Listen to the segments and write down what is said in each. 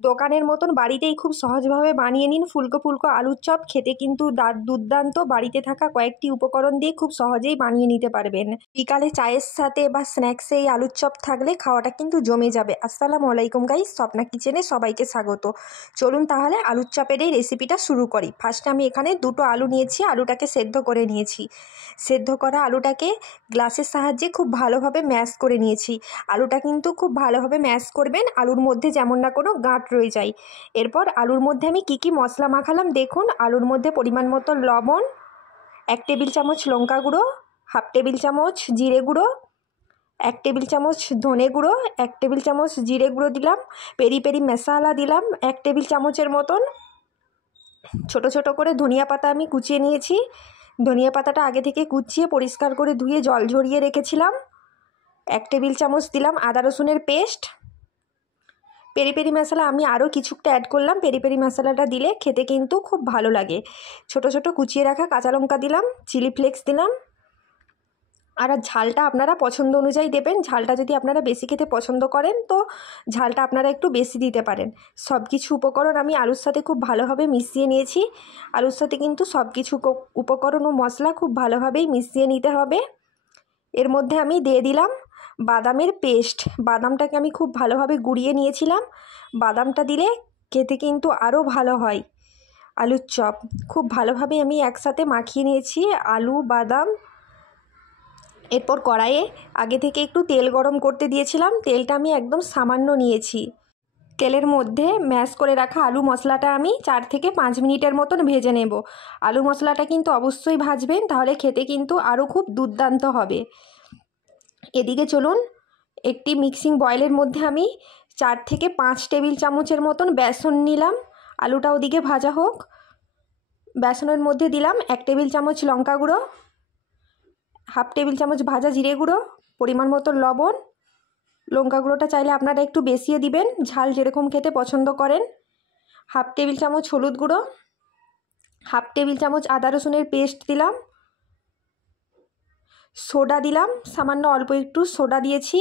দোকানের মতন বাড়িতেই খুব সহজভাবে বানিয়ে নিন ফুলকো ফুলকো আলুর চপ। খেতে কিন্তু দুর্দান্ত। বাড়িতে থাকা কয়েকটি উপকরণ দিয়ে খুব সহজেই বানিয়ে নিতে পারবেন। বিকালে চায়ের সাথে বা স্ন্যাক্সে এই আলুর চপ থাকলে খাওয়াটা কিন্তু জমে যাবে। আসসালামু আলাইকুম গাইস, স্বপ্না কিচেনে সবাইকে স্বাগত। চলুন তাহলে আলুর চপের এই রেসিপিটা শুরু করি। ফার্স্টে আমি এখানে দুটো আলু নিয়েছি, আলুটাকে সেদ্ধ করে নিয়েছি। সেদ্ধ করা আলুটাকে গ্লাসের সাহায্যে খুব ভালোভাবে ম্যাশ করে নিয়েছি। আলুটা কিন্তু খুব ভালোভাবে ম্যাশ করবেন, আলুর মধ্যে যেমন না কোনো গাঁট রয়ে যায়। এরপর আলুর মধ্যে আমি কি মশলা মাখালাম দেখুন। আলুর মধ্যে পরিমাণ মতো লবণ, 1 টেবিল চামচ লঙ্কা গুঁড়ো, 1/2 টেবিল চামচ জিরে গুঁড়ো, 1 টেবিল চামচ ধনে গুঁড়ো, 1 টেবিল চামচ জিরে গুঁড়ো দিলাম। পেরি পেরি মশলা দিলাম 1 টেবিল চামচের মতন। ছোট ছোট করে ধনিয়া পাতা আমি কুচিয়ে নিয়েছি। ধনিয়া পাতাটা আগে থেকে কুচিয়ে পরিষ্কার করে ধুয়ে জল ঝরিয়ে রেখেছিলাম। 1 টেবিল চামচ দিলাম আদা রসুনের পেস্ট। পেরি পেরি মশলা আমি আরও কিছুটা অ্যাড করলাম। পেরি পেরি মশলাটা দিলে খেতে কিন্তু খুব ভালো লাগে। ছোট ছোট কুচিয়ে রাখা কাঁচা লঙ্কা দিলাম, চিলি ফ্লেক্স দিলাম। আর ঝালটা আপনারা পছন্দ অনুযায়ী দেবেন। ঝালটা যদি আপনারা বেশি খেতে পছন্দ করেন তো ঝালটা আপনারা একটু বেশি দিতে পারেন। সব কিছু উপকরণ আমি আলুর সাথে খুব ভালোভাবে মিশিয়ে নিয়েছি। আলুর সাথে কিন্তু সব কিছু উপকরণ ও মশলা খুব ভালোভাবেই মিশিয়ে নিতে হবে। এর মধ্যে আমি দিয়ে দিলাম বাদামের পেস্ট। বাদামটাকে আমি খুব ভালোভাবে গুঁড়িয়ে নিয়েছিলাম। বাদামটা দিলে খেতে কিন্তু আরও ভালো হয় আলুর চপ। খুব ভালোভাবে আমি একসাথে মাখিয়ে নিয়েছি আলু বাদাম। এরপর কড়াইয়ে আগে থেকে একটু তেল গরম করতে দিয়েছিলাম। তেলটা আমি একদম সামান্য নিয়েছি। তেলের মধ্যে ম্যাশ করে রাখা আলু মশলাটা আমি 4 থেকে 5 মিনিটের মতন ভেজে নেব। আলু মশলাটা কিন্তু অবশ্যই ভাজবেন, তাহলে খেতে কিন্তু আরও খুব দুর্দান্ত হবে। এদিকে চলুন, একটি মিক্সিং বয়েলের মধ্যে আমি 4 থেকে 5 টেবিল চামচের মতন বেসন নিলাম। আলুটা ওদিকে ভাজা হোক। বেসনের মধ্যে দিলাম 1 টেবিল চামচ লঙ্কা গুঁড়ো, 1/2 টেবিল চামচ ভাজা জিরে গুঁড়ো, পরিমাণ মতো লবণ। লঙ্কা গুঁড়োটা চাইলে আপনারা একটু বেশিও দিবেন, ঝাল যেরকম খেতে পছন্দ করেন। 1/2 টেবিল চামচ হলুদ গুঁড়ো, 1/2 টেবিল চামচ আদা রসুনের পেস্ট দিলাম। সোডা দিলাম, সামান্য অল্প একটু সোডা দিয়েছি।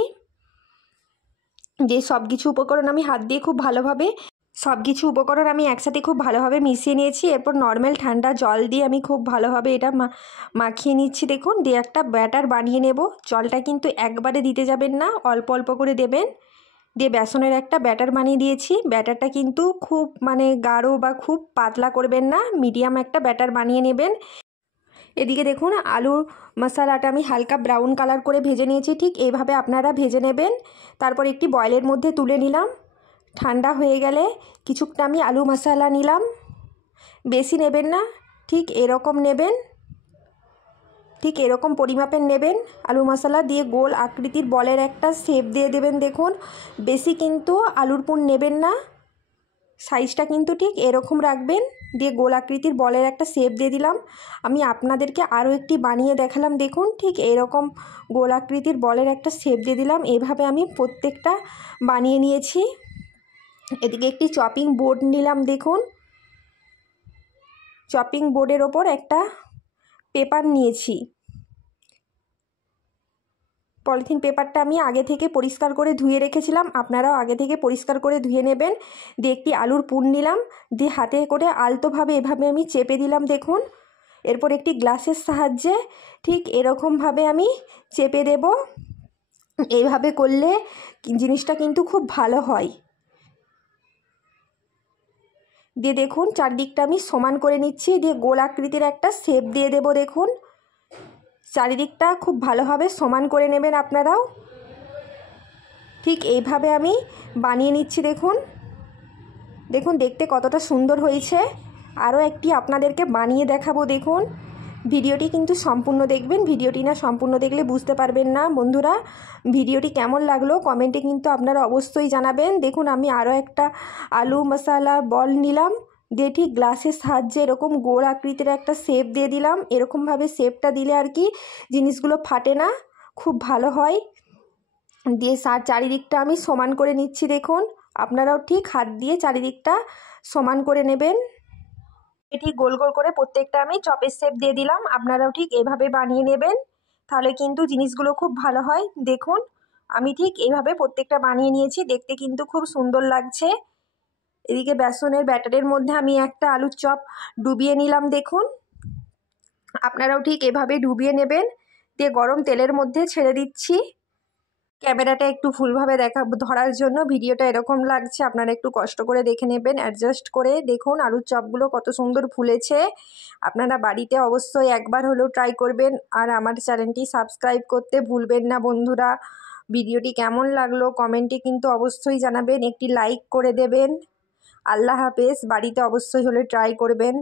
যে সব কিছু উপকরণ আমি হাত দিয়ে খুব ভালোভাবে একসাথে খুব ভালোভাবে মিশিয়ে নিয়েছি। এরপর নর্মাল ঠান্ডা জল দিয়ে আমি খুব ভালোভাবে এটা মাখিয়ে নিচ্ছি। দেখুন, দিয়ে একটা ব্যাটার বানিয়ে নেব। জলটা কিন্তু একবারে দিতে যাবেন না, অল্প অল্প করে দেবেন। দিয়ে বেসনের একটা ব্যাটার বানিয়ে দিয়েছি। ব্যাটারটা কিন্তু খুব গাঢ় বা খুব পাতলা করবেন না, মিডিয়াম একটা ব্যাটার বানিয়ে নেবেন। এদিকে দেখুন, আলুর মশলাটা আমি হালকা ব্রাউন কালার করে ভেজে নিয়েছি। ঠিক এইভাবে আপনারা ভেজে নেবেন। তারপর একটি বয়েলের মধ্যে তুলে নিলাম। ঠান্ডা হয়ে গেলে কিছুটা আমি আলু মশলা নিলাম। বেশি নেবেন না, ঠিক এরকম নেবেন, ঠিক এরকম পরিমাপের নেবেন। আলু মশলা দিয়ে গোল আকৃতির বলের একটা শেপ দিয়ে দেবেন। দেখুন, বেশি কিন্তু আলুর পুর নেবেন না, সাইজটা কিন্তু ঠিক এরকম রাখবেন। দিয়ে গোল আকৃতির বলের একটা শেপ দিয়ে দিলাম। আমি আপনাদেরকে আরও একটি বানিয়ে দেখালাম। দেখুন, ঠিক এরকম গোল আকৃতির বলের একটা শেপ দিয়ে দিলাম। এইভাবে আমি প্রত্যেকটা বানিয়ে নিয়েছি। এদিকে একটি চপিং বোর্ড নিলাম। দেখুন, চপিং বোর্ডের ওপর একটা পেপার নিয়েছি। পলিথিন পেপারটা আমি আগে থেকে পরিষ্কার করে ধুয়ে রেখেছিলাম, আপনারাও আগে থেকে পরিষ্কার করে ধুয়ে নেবেন। দিয়ে একটি আলুর পুর নিলাম, দিয়ে হাতে করে আলতোভাবে এভাবে আমি চেপে দিলাম। দেখুন, এরপর একটি গ্লাসের সাহায্যে ঠিক এরকমভাবে আমি চেপে দেব। এইভাবে করলে জিনিসটা কিন্তু খুব ভালো হয়। দিয়ে দেখুন, চারদিকটা আমি সমান করে নিচ্ছি। দিয়ে গোল আকৃতির একটা শেপ দিয়ে দেব। দেখুন, চারিদিকটা খুব ভালোভাবে সমান করে নেবেন আপনারাও। ঠিক এইভাবে আমি বানিয়ে নিচ্ছি। দেখুন দেখুন দেখতে কতটা সুন্দর হয়েছে। আরও একটি আপনাদেরকে বানিয়ে দেখাবো। দেখুন, ভিডিওটি কিন্তু সম্পূর্ণ দেখবেন। ভিডিওটি না সম্পূর্ণ দেখলে বুঝতে পারবেন না। বন্ধুরা, ভিডিওটি কেমন লাগলো কমেন্টে কিন্তু আপনারা অবশ্যই জানাবেন। দেখুন, আমি আরও একটা আলু মশলা বল নিলাম। দিয়ে ঠিক গ্লাসের সাহায্যে এরকম গোল আকৃতির একটা শেপ দিয়ে দিলাম। এরকমভাবে শেপটা দিলে আর কি জিনিসগুলো ফাটে না, খুব ভালো হয়। দিয়ে চারিদিকটা আমি সমান করে নিচ্ছি। দেখুন, আপনারাও ঠিক হাত দিয়ে চারিদিকটা সমান করে নেবেন। এটি গোল গোল করে প্রত্যেকটা আমি চপের শেপ দিয়ে দিলাম। আপনারাও ঠিক এভাবে বানিয়ে নেবেন, তাহলে কিন্তু জিনিসগুলো খুব ভালো হয়। দেখুন, আমি ঠিক এইভাবে প্রত্যেকটা বানিয়ে নিয়েছি। দেখতে কিন্তু খুব সুন্দর লাগছে। এদিকে বেসনের ব্যাটারের মধ্যে আমি একটা আলুর চপ ডুবিয়ে নিলাম। দেখুন, আপনারাও ঠিক এভাবে ডুবিয়ে নেবেন। দিয়ে গরম তেলের মধ্যে ছেড়ে দিচ্ছি। ক্যামেরাটা একটু ভুলভাবে ধরার জন্য ভিডিওটা এরকম লাগছে, আপনারা একটু কষ্ট করে দেখে নেবেন, অ্যাডজাস্ট করে। দেখুন আলুর চপগুলো কত সুন্দর ফুলেছে। আপনারা বাড়িতে অবশ্যই একবার হলেও ট্রাই করবেন, আর আমার চ্যানেলটি সাবস্ক্রাইব করতে ভুলবেন না বন্ধুরা। ভিডিওটি কেমন লাগলো কমেন্টে কিন্তু অবশ্যই জানাবেন, একটি লাইক করে দেবেন। আল্লাহ হাফেজ। বাড়িতে অবশ্যই হলে ট্রাই করবেন।